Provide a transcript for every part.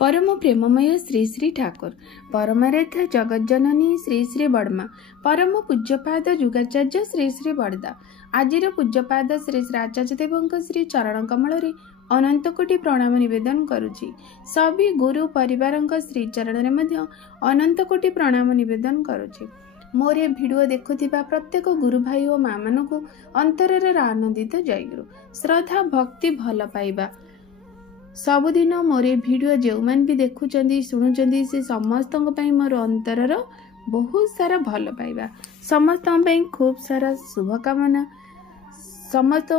परम प्रेममय श्री श्री ठाकुर परमाराध्य जगज्जननी श्री श्री बड़मा परम पूज्यपाद जुगाचार्य श्री श्री बड़दा आजिर पूज्यपाद श्री श्री आचार्य देवଙ୍କ श्री चरण कमल अनंत कोटि प्रणाम निवेदन करुछि। सभी गुरु परिवारଙ୍କ श्री चरण रे मध्य अनंत कोटि प्रणाम निवेदन करुछि। मोर ये भिडियो देखुथिबा प्रत्येक गुरु भाई और माँ मानकु अंतरर आनंदित जयगुरु श्रद्धा भक्ति भल पाइबा सबुदिन मोर भिडियो जो मैंने भी देखुंट शुणुंट से समस्त मोर अंतरर बहुत सारा भल पाइबा समस्त खूब सारा शुभकामना समस्त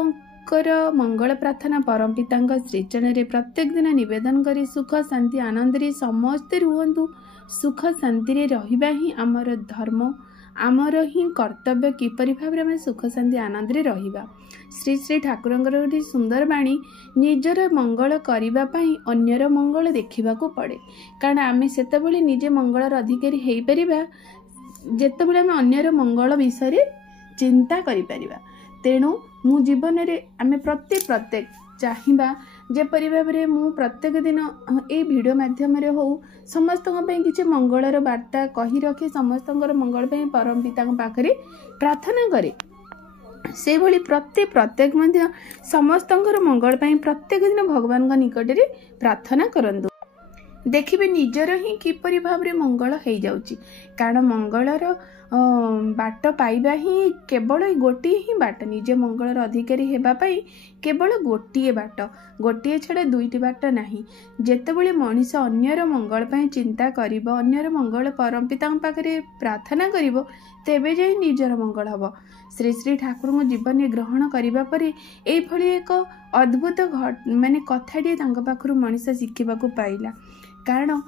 मंगल प्रार्थना परम पिता श्रीचरण रे प्रत्येक दिन निवेदन करी सुख शांति आनंद रे समस्ते रुहंतु सुख शांति रे रहिबा ही आमर धर्म आमर ही कर्तव्य किपरि भाव में सुख शांति आनंद रे रहिबा। श्री श्री ठाकुरंकर गोटे सुंदर बाणी निजर मंगल करिबा पई अन्यर मंगल देखिबा को पड़े कारण आमे सेतेबेले निजे मंगलर अधिकारी हेई परिबा जेतेबेले आमे अन्यर मंगल विषय चिंता करि परिबा। तेणु मु जीवन रे आमे प्रत्येक चाहिबा जेपरि भाबरे मु प्रत्येक दिन ए वीडियो माध्यम रे हो समस्त किसी मंगलर वार्ता कही रखी समस्त मंगल परम पिता पाखरे प्रार्थना करे से भली प्रत्येक मध्य समस्त मंगल प्रत्येक दिन भगवान निकट रे प्रार्थना करंतु देखिबे निजर ही किपरि भाव रे मंगल हो जाउची कारण मंगलर बाट पाइबा ही केवल गोटे ही बाट निजे मंगलर अधिकारी हेबा पाई केवल गोटे बाट गोटे छड़ा दुईटी बाट नहीं जेतेबेले मनीष अन्यर मंगल पाई चिंता करिबो अन्यर मंगल परम पिता पाखरे प्रार्थना करिबो तेबे जाई निजर मंगल हबो। श्री श्री ठाकुर जीवन ग्रहण करिबा परे एई भली एक अद्भुत माने कथाटी तांक पाखरु मनीष शिखिबाकू पाइला कारण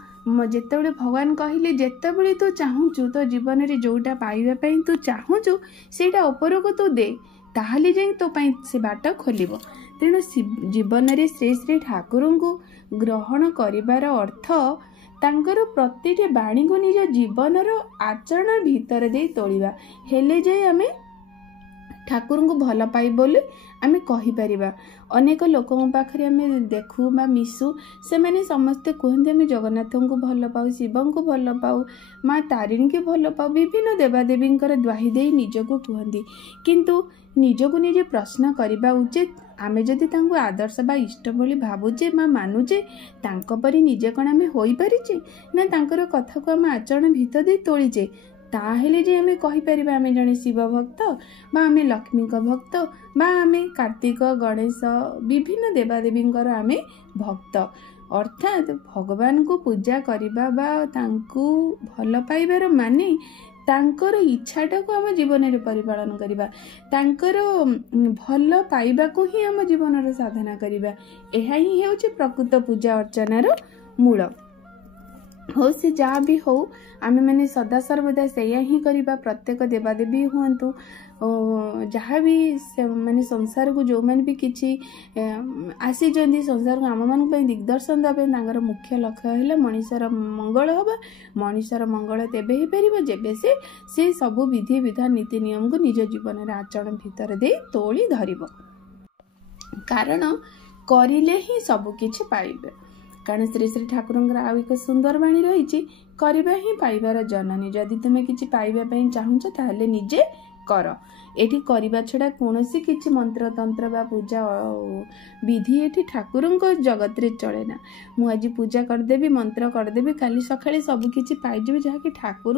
जेतेबेले भगवान कहले जेतेबेले तू चाहूचु तो जीवन रे जोटा पाइबा पई तू चाहूचु सेटा उपरको तू दे ताहले जाई तो पई से बाट खोलिबो। तेणु जीवन रे श्री श्री ठाकुर को ग्रहण करिबार अर्थ तांकर प्रतिटी बाणी को निज जीवनर आचरण भीतर दे तोलिबा हेले जाई आमे ठाकुर को भल पाई बोले आमे कहि परिबा। अनेक लोकों पाखरे आमे देखु बा मिसु से माने समस्ते कहते आमे जगन्नाथ को भल पाऊ शिव को भल पाऊ माँ तारिणी के भल पाऊ विभिन्न देवादेवी द्वाही दे निजको कहती किंतु निजको निजे प्रश्न करबा उचित आमे जदि तांको आदर्श बा इष्ट भली भावुचे बा मानुचे तांको परि निजे कण आमे होई परिचे ना तांकर कथा को आमे आचरण भीतर दे तोलिचे ताहेले जे आमे कहि परिबा आमे जने शिव भक्त बा आमे लक्ष्मी का भक्त बा आमे कार्तिक गणेश विभिन्न देवादेवी आमे भक्त अर्थात भगवान को पूजा करिबा बा तांको भल पाइबार माने तांकर इच्छाटा को आम जीवन में परिपालन करिबा तांकर भल पाइबा को ही आम जीवन साधना करिबा एहा ही हेउची प्रकृत पूजा अर्चनार मूल हो से जहाँ भी हो आमे मैंने सदा सर्वदा से ही करिबा प्रत्येक देवादेवी हुंतु जहाँ भी माने संसार को जो मैंने भी किसी आसी संसार को आम मान दिग्दर्शन देवे मुख्य लक्ष्य है मनीषर मंगल हवा मनीषर मंगल तेबे ही पारिबो जेबे से सब विधि विधान नीति नियम को निज जीवन में आचरण भीतर दे तोली धरिबो कारण करिले ही सब किछि पाइबे। कारण श्री श्री ठाकुर आउ एक सुंदर बाणी रही करवा ही पाइबार जननी जदि तुम्हें किसी पाइबा पई चाहूच ताहले निजे कर एठी करबा छड़ा कोनोसी किछि मंत्र तंत्र बा पूजा विधि एठी ठाकुर जगत रे चले ना मु आज पूजा करदेवी मंत्र करदेवी काली सकाळे सब किछि पाइजबे जहा कि ठाकुर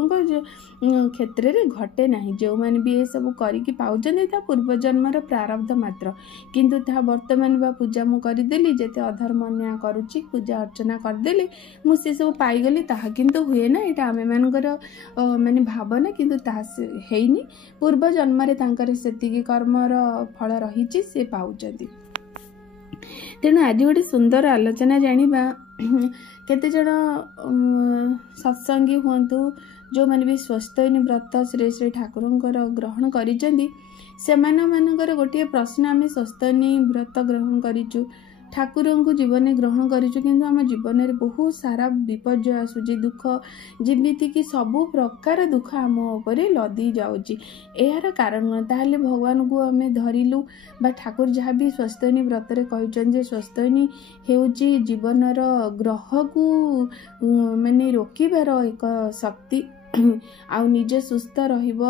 क्षेत्र रे घटे नाही जो माने भी ए सब करिकि पाउजने ता पूर्व जन्मर प्रारब्ध मात्र किंतु ता वर्तमान बा पूजा मु करदेली जेते अधर्म अन्याय करूची पूजा अर्चना करदेली मु से सब पाई गली ताहा किंतु हुए ना एटा आमे मानकर माने भावना किंतु ता हेइनी पूर्व जन्म रे तांकर सेतिकी कर्मर फल रही से पाउचंती। तेणु आज गोटे सुंदर आलोचना जानिबा केते जण सत्संगी हुंतु जो माने भी स्वस्थयनी व्रत श्री श्री ठाकुरंकर ग्रहण करिसेंती सेमान मानकर गोटे प्रश्न आमे स्वस्थयनी व्रत ग्रहण करिचु ठाकुरଙ୍କୁ ଜୀବନରେ ଗ୍ରହଣ କରିଛୁ କିନ୍ତୁ ଆମ ଜୀବନରେ ବହୁତ ସାରା ବିପର୍ଯ୍ୟୟ ଆସୁଛି, ଦୁଃଖ, ଯେମିତିକି ସବୁ ପ୍ରକାର ଦୁଃଖ ଆମ ଉପରେ ଲଦି ଯାଉଛି। ଏହାର କାରଣ କ'ଣ? ତାହେଲେ ଭଗବାନଙ୍କୁ ଆମେ ଧରିଲୁ ବା ଠାକୁର ଯାହା ବି ସ୍ୱସ୍ତୟିନୀ ବ୍ରତରେ କହିଛନ୍ତି ଯେ ସ୍ୱସ୍ତୟିନୀ ହେଉଛି ଜୀବନର ଗ୍ରହକୁ ମାନେ ରୋକିବାର ଏକ ଶକ୍ତି, ଆଉ ନିଜେ ସୁସ୍ଥ ରହିବ,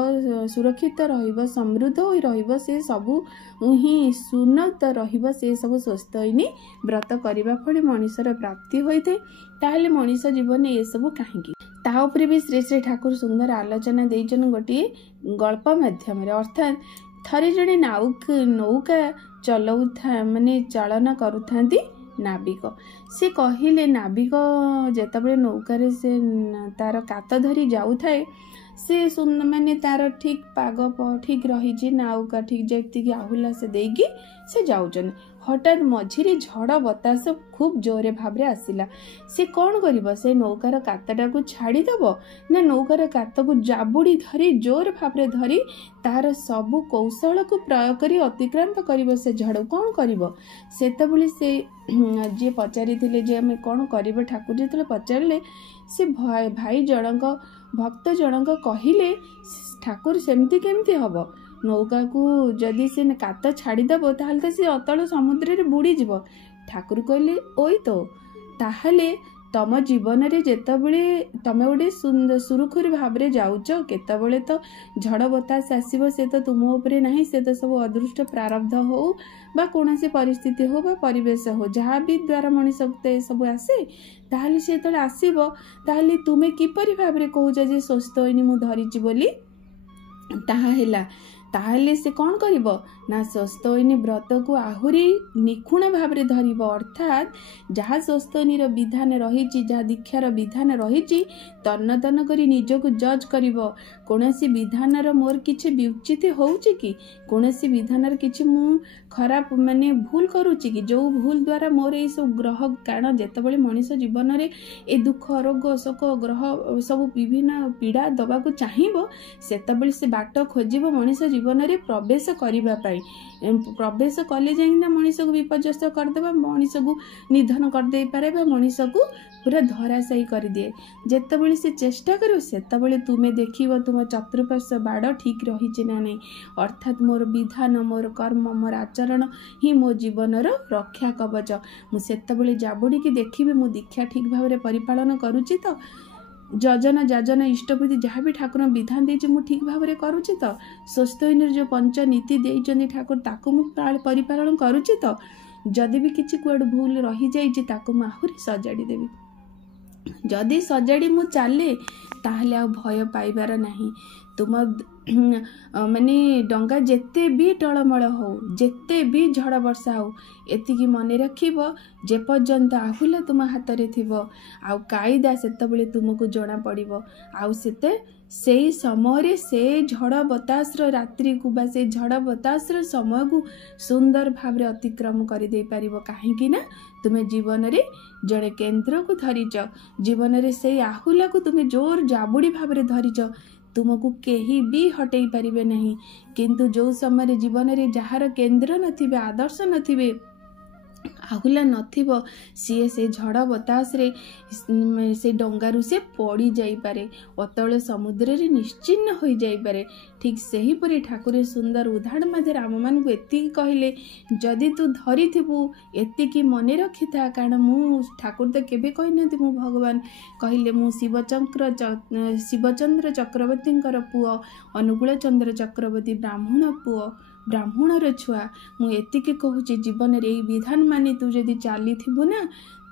ସୁରକ୍ଷିତ ରହିବ, ସମୃଦ୍ଧ ହୋଇ ରହିବ, ସେ ସବୁ ହିଁ ସୁନ୍ନତ ରହିବ, ସେ ସବୁ ସ୍ୱସ୍ତୟିନୀ ବ୍ରତ କରିବା ଫଳରେ ମଣିଷର ପ୍ରାପ୍ତି ହୋଇଥାଏ। ତାହେଲେ ମଣିଷ ଜୀବନରେ ଏସବୁ କାହିଁକି? ତା ଉପରେ ବି ଶ୍ରୀ ଶ୍ରୀ ଠାକୁର ସୁନ୍ଦର ଆଲୋଚନା ଦେଇଛନ୍ତି ଗୋଟିଏ ଗଳ୍ପ ମାଧ୍ୟମରେ। ଅର୍ଥାତ୍ ଥରେ ଜଣେ ନୌକା ଚାଳନା କରୁଥାନ୍ତି ନାବିକ। ସେ କହିଲେ, ନାବିକ ଯେତେବେଳେ ନୌକାରେ ସେ ତାର କାତ ଧରି ଯାଉଥାଏ, ସେ ତାର ଠିକ୍ ପାଗ ଠିକ୍ ରହିଛି, ନୌକା ଠିକ୍ ଯେତିକି ଆହୁଲା ସେ ଦେଇକି ସେ ଯାଉଛନ୍ତି। ହଠାତ୍ ମଝିରେ ଝଡ଼ ବତାସ ଖୁବ୍ ଜୋରେ ଭାବରେ ଆସିଲା। ସେ କ'ଣ କରିବ? ସେ ନୌକାର କାତଟାକୁ ଛାଡ଼ିଦେବ ନା ନୌକାର କାତକୁ ଜାବୁଡ଼ି ଧରି ଜୋର ଭାବରେ ଧରି ତାର ସବୁ କୌଶଳକୁ ପ୍ରୟୋଗ କରି ଅତିକ୍ରାନ୍ତ କରିବ ସେ ଝଡ଼କୁ? କ'ଣ କରିବ? ସେତେବେଳେ ସେ ଯିଏ ପଚାରିଥିଲେ ଯେ ଆମେ କ'ଣ କରିବ, ଠାକୁର ଯେତେବେଳେ ପଚାରିଲେ, ସେ ଭାଇ ଜଣଙ୍କ ଭକ୍ତ ଜଣଙ୍କ କହିଲେ, ଠାକୁର ସେମିତି କେମିତି ହେବ? ନୌକାକୁ ଯଦି ସେ କାତ ଛାଡ଼ିଦେବ ତାହେଲେ ତ ସେ ଅତଳ ସମୁଦ୍ରରେ ବୁଡ଼ିଯିବ। ଠାକୁର କହିଲେ, ଓଇ ତ, ତାହେଲେ ତମ ଜୀବନରେ ଯେତେବେଳେ ତମେ ଗୋଟେ ସୁରୁଖୁରୁ ଭାବରେ ଯାଉଛ, କେତେବେଳେ ତ ଝଡ଼ ବତାସ ଆସିବ, ସେ ତ ତୁମ ଉପରେ ନାହିଁ, ସେ ତ ସବୁ ଅଦୃଷ୍ଟ ପ୍ରାରବ୍ଧ ହଉ ବା କୌଣସି ପରିସ୍ଥିତି ହଉ ବା ପରିବେଶ ହଉ, ଯାହା ବି ଦ୍ୱାରା ମଣିଷକୁ ତ ଏସବୁ ଆସେ, ତାହେଲେ ସେ ଯେତେବେଳେ ଆସିବ ତାହେଲେ ତୁମେ କିପରି ଭାବରେ କହୁଛ ଯେ ସ୍ୱସ୍ତୟିନୀ ମୁଁ ଧରିଛି ବୋଲି? ତାହା ହେଲା, ତାହେଲେ ସେ କ'ଣ କରିବ ନା ସ୍ୱସ୍ତୟିନୀ ବ୍ରତକୁ ଆହୁରି ନିଖୁଣ ଭାବରେ ଧରିବ। ଅର୍ଥାତ୍ ଯାହା ସ୍ୱସ୍ତୟିନୀର ବିଧାନ ରହିଛି, ଯାହା ଦୀକ୍ଷାର ବିଧାନ ରହିଛି, ତନ୍ନ ତନ୍ନ କରି ନିଜକୁ ଜଜ୍ କରିବ। କୌଣସି ବିଧାନର ମୋର କିଛି ବିଚ୍ୟୁତି ହେଉଛି କି? କୌଣସି ବିଧାନର କିଛି ମୁଁ ଖରାପ ଭୁଲ କରୁଛି କି? ଯେଉଁ ଭୁଲ ଦ୍ୱାରା ମୋର ଏଇସବୁ ଗ୍ରହ, କାରଣ ଯେତେବେଳେ ମଣିଷ ଜୀବନରେ ଏ ଦୁଃଖ, ରୋଗ, ଶୋକ, ଗ୍ରହ ସବୁ ବିଭିନ୍ନ ପୀଡ଼ା ଦେବାକୁ ଚାହିଁବ, ସେତେବେଳେ ସେ ବାଟ ଖୋଜିବ ମଣିଷ ଜୀବନରେ ପ୍ରବେଶ କରିବା ପାଇଁ। ପ୍ରବେଶ କଲେ ଯାଇକିନା ମଣିଷକୁ ବିପର୍ଯ୍ୟସ୍ତ କରିଦେବା, ମଣିଷକୁ ନିଧନ କରିଦେଇପାରେ ବା ମଣିଷକୁ ପୁରା ଧରାଶାୟୀ କରିଦିଏ। ଯେତେବେଳେ ସେ ଚେଷ୍ଟା କରିବ, ସେତେବେଳେ ତୁମେ ଦେଖିବ ତୁମ ଚତୁଃପାର୍ଶ୍ୱ ବାଡ଼ ଠିକ୍ ରହିଛି ନା ନାହିଁ। ଅର୍ଥାତ୍ ମୋର ବିଧାନ, ମୋର କର୍ମ, ମୋର ଆଚରଣ ହିଁ ମୋ ଜୀବନର ରକ୍ଷା କବଚ। ମୁଁ ସେତେବେଳେ ଜାବୁଡ଼ିକି ଦେଖିବି ମୁଁ ଦୀକ୍ଷା ଠିକ୍ ଭାବରେ ପରିପାଳନ କରୁଛି ତ, ଯଜନ ଯାଜନ ଇଷ୍ଟପତି ଯାହା ବି ଠାକୁର ବିଧାନ ଦେଇଛି ମୁଁ ଠିକ୍ ଭାବରେ କରୁଛି ତ, ସ୍ୱସ୍ତୟିନୀର ଯେଉଁ ପଞ୍ଚ ନୀତି ଦେଇଛନ୍ତି ଠାକୁର ତାକୁ ମୁଁ ପରିପାଳନ କରୁଛି ତ, ଯଦି ବି କିଛି କୁଆଡ଼ୁ ଭୁଲ ରହିଯାଇଛି ତାକୁ ମୁଁ ଆହୁରି ସଜାଡ଼ି ଦେବି। ଯଦି ସଜାଡ଼ି ମୁଁ ଚାଲେ ତାହେଲେ ଆଉ ଭୟ ପାଇବାର ନାହିଁ। ତୁମ ଡଙ୍ଗା ଯେତେ ବି ଟଳମଳ ହଉ, ଯେତେ ବି ଝଡ଼ ବର୍ଷା ହଉ, ଏତିକି ମନେ ରଖିବ, ଯେପର୍ଯ୍ୟନ୍ତ ଆହୁଲା ତୁମ ହାତରେ ଥିବ ଆଉ କାଇଦା ସେତେବେଳେ ତୁମକୁ ଜଣା ପଡ଼ିବ। ଆଉ ସେଇ ସମୟରେ ସେ ଝଡ଼ ବତାସର ରାତ୍ରିକୁ ବା ସେ ଝଡ଼ ବତାସର ସମୟକୁ ସୁନ୍ଦର ଭାବରେ ଅତିକ୍ରମ କରିଦେଇପାରିବ। କାହିଁକି ନା ତୁମେ ଜୀବନରେ ଜଣେ କେନ୍ଦ୍ରକୁ ଧରିଛ, ଜୀବନରେ ସେଇ ଆହୁଲାକୁ ତୁମେ ଜୋର ଜାବୁଡ଼ି ଭାବରେ ଧରିଛ, ତୁମକୁ କେହି ବି ହଟେଇ ପାରିବେ ନାହିଁ। କିନ୍ତୁ ଯେଉଁ ସମୟରେ ଜୀବନରେ ଯାହାର କେନ୍ଦ୍ର ନଥିବେ, ଆଦର୍ଶ ନଥିବେ, ଆହୁଲା ନଥିବ, ସିଏ ସେ ଝଡ଼ ବତାସରେ ସେ ଡଙ୍ଗାରୁ ସେ ପଡ଼ି ଯାଇପାରେ, ଅତଳ ସମୁଦ୍ରରେ ନିଶ୍ଚିହ୍ନ ହୋଇଯାଇପାରେ। ଠିକ୍ ସେହିପରି ଠାକୁର ସୁନ୍ଦର ଉଦାହରଣ ମଧ୍ୟରେ ଆମମାନଙ୍କୁ ଏତିକି କହିଲେ, ଯଦି ତୁ ଧରିଥିବୁ ଏତିକି ମନେ ରଖିଥା। କାରଣ ଠାକୁର ତ କେବେ କହିନାହାନ୍ତି ମୁଁ ଭଗବାନ, କହିଲେ ମୁଁ ଶିବଚନ୍ଦ୍ର ଚକ୍ରବର୍ତ୍ତୀଙ୍କର ପୁଅ, ଅନୁକୂଳ ଚନ୍ଦ୍ର ଚକ୍ରବର୍ତ୍ତୀ ବ୍ରାହ୍ମଣ ପୁଅ, ବ୍ରାହ୍ମଣର ଛୁଆ। ମୁଁ ଏତିକି କହୁଛି, ଜୀବନରେ ଏଇ ବିଧାନ ମାନି ତୁ ଯଦି ଚାଲିଥିବୁ ନା,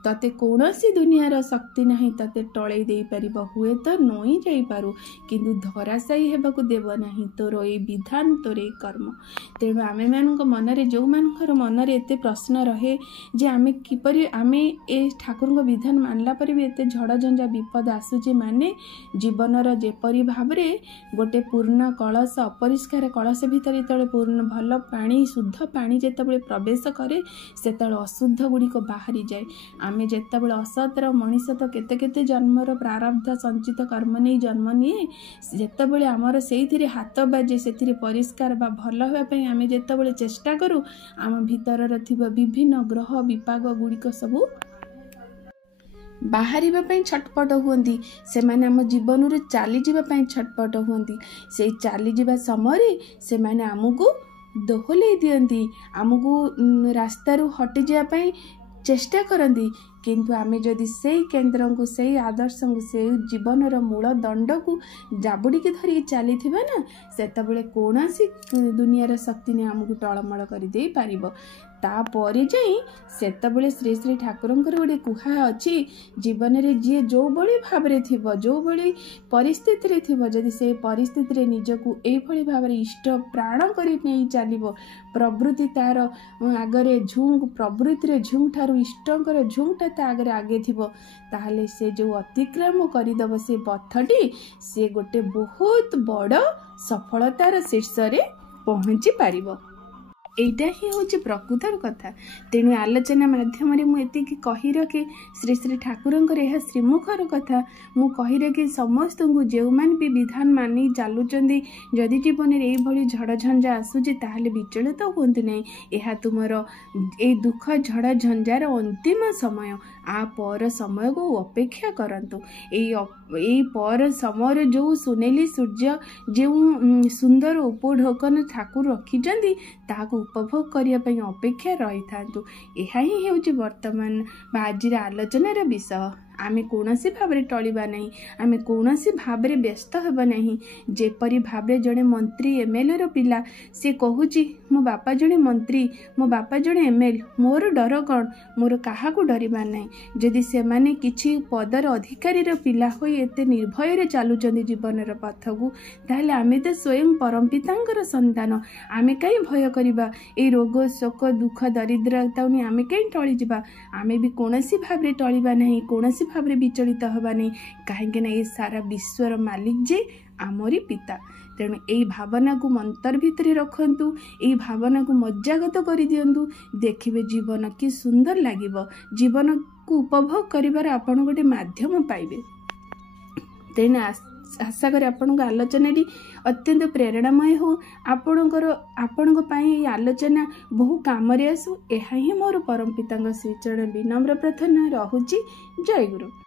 ତତେ କୌଣସି ଦୁନିଆର ଶକ୍ତି ନାହିଁ ତତେ ଟଳେଇ ଦେଇପାରିବ। ହୁଏତ ନଇଁ ଯାଇପାରୁ କିନ୍ତୁ ଧରାଶାୟୀ ହେବାକୁ ଦେବ ନାହିଁ ତୋର ଏଇ ବିଧାନ, ତୋର ଏଇ କର୍ମ। ତେଣୁ ଆମେମାନଙ୍କ ମନରେ, ଯେଉଁମାନଙ୍କର ମନରେ ଏତେ ପ୍ରଶ୍ନ ରହେ ଯେ ଆମେ ଏ ଠାକୁରଙ୍କ ବିଧାନ ମାନିଲା ପରେ ବି ଏତେ ଝଡ଼ଝଞ୍ଜା ବିପଦ ଆସୁଛି, ମାନେ ଜୀବନର ଯେପରି ଭାବରେ ଗୋଟେ ପୂର୍ଣ୍ଣ କଳସ, ଅପରିଷ୍କାର କଳସ ଭିତରେ ଯେତେବେଳେ ଭଲ ପାଣି, ଶୁଦ୍ଧ ପାଣି ଯେତେବେଳେ ପ୍ରବେଶ କରେ, ସେତେବେଳେ ଅଶୁଦ୍ଧ ଗୁଡ଼ିକ ବାହାରିଯାଏ। आमे जेतेबेले असतर मनीष तो केते केते जन्मर प्रारब्ध संचित कर्म नहीं जन्म निए जेतेबेले आमर से हाथ बाजे से परिष्कार बा भल होगापी आमे जेतेबेले चेष्टा करूँ आम भीतर थिबा विभिन्न ग्रह विपाक गुड़िक सबू बाहर छटपट हुंती से माने आम जीवन रू चली जावाई छटपट हुंती से चली जा समय से माने आमको दोहले दियंती आमको रास्ता रू हटि जावाई चेष्टा करती किंतु आमे जदि से केन्द्र को से आदर्श को से जीवन मूल दंड को जाबुड़ी धरिकी चली ना सेतबेले कौन सी दुनियार शक्ति ने आमको टलमल कर दे पारिबो तापर जाई सेतबेले श्री श्री ठाकुरंकर गोटे कुहा अच्छी जीवन रे जी जो बड़ी भाव रे थिबो जो बड़ी परिस्थिति रे थिबो जदि से परिस्थिति रे निजको एई भली भाव रे इष्ट प्राण करी नहीं चलिबो प्रवृत्ति तार आगरे झुंग प्रवृत्ति रे झुंग ठारू इष्टंकर झुंगटा ता आगरे आगे थिबो ताहले से जो अतिक्रम करिदब से पथटी से गोटे बहुत बड़ सफलतार शीर्ष रे पहुंची पारिबो एटा ही हूँ प्रकृतर कथा तेणु आलोचना मध्यम मुझे कही रखे श्री श्री ठाकुरंकर यह श्रीमुखर कथा मु कही रखे समस्त को जो मैंने भी विधान मानि चलुँच जदि जीवन में ये झड़ झंझा आसूची ताहले विचलित तो हूँ नहीं यह तुमर ए दुख झड़ झंझार अंतिम समय आ पर समय को अपेक्षा करंतु ए पर समय जो सुनेली सूर्य जो सुंदर उपढोकन ठाकुर रखिछंती ताको उपभोग करने अपेक्षा रही था यह ही हूँ वर्तमान आज आलोचनार विषय आमे कौन सी भाव टलिबा नहीं आमे कौन सी भाव व्यस्त होबा नहीं जेपरी भाव जड़े मंत्री एमएलए रो पिला से कहूची मो बापा जड़े मंत्री मो बापा जड़े एमएल मोर डर कौन मोर कहा को डरबार नहीं जदि से माने किछि पदर अधिकारी रो पिला होई एते निर्भय रे चालुचंदी जीवन रो पथ को ताहले आमे तो स्वयं परम पितांकर संतान आमे कहीं भय करिबा ए रोग शोक दुख दरिद्रता आमे कहीं टली जिबा आमे भी कौन सी भाव टलिबा नहीं कौन भाव विचलित हवा नहीं कहीं ये सारा विश्वर मालिक जे आमरी पिता तेणु यही भावना को मंतर भितर रखंतु यही भावना को मज्जागत कर दियंतु देखिबे जीवन कि सुंदर लागिबो जीवन को उपभोग करिबार आपण गोटे माध्यम पाइबे तेणु आशा करी आपण आलोचना अत्यंत प्रेरणामय हो आपण आलोचना बहु काम आसू यह ही मोर परम पिता श्रीचरण विनम्र प्रार्थना रहुची जय गुरु।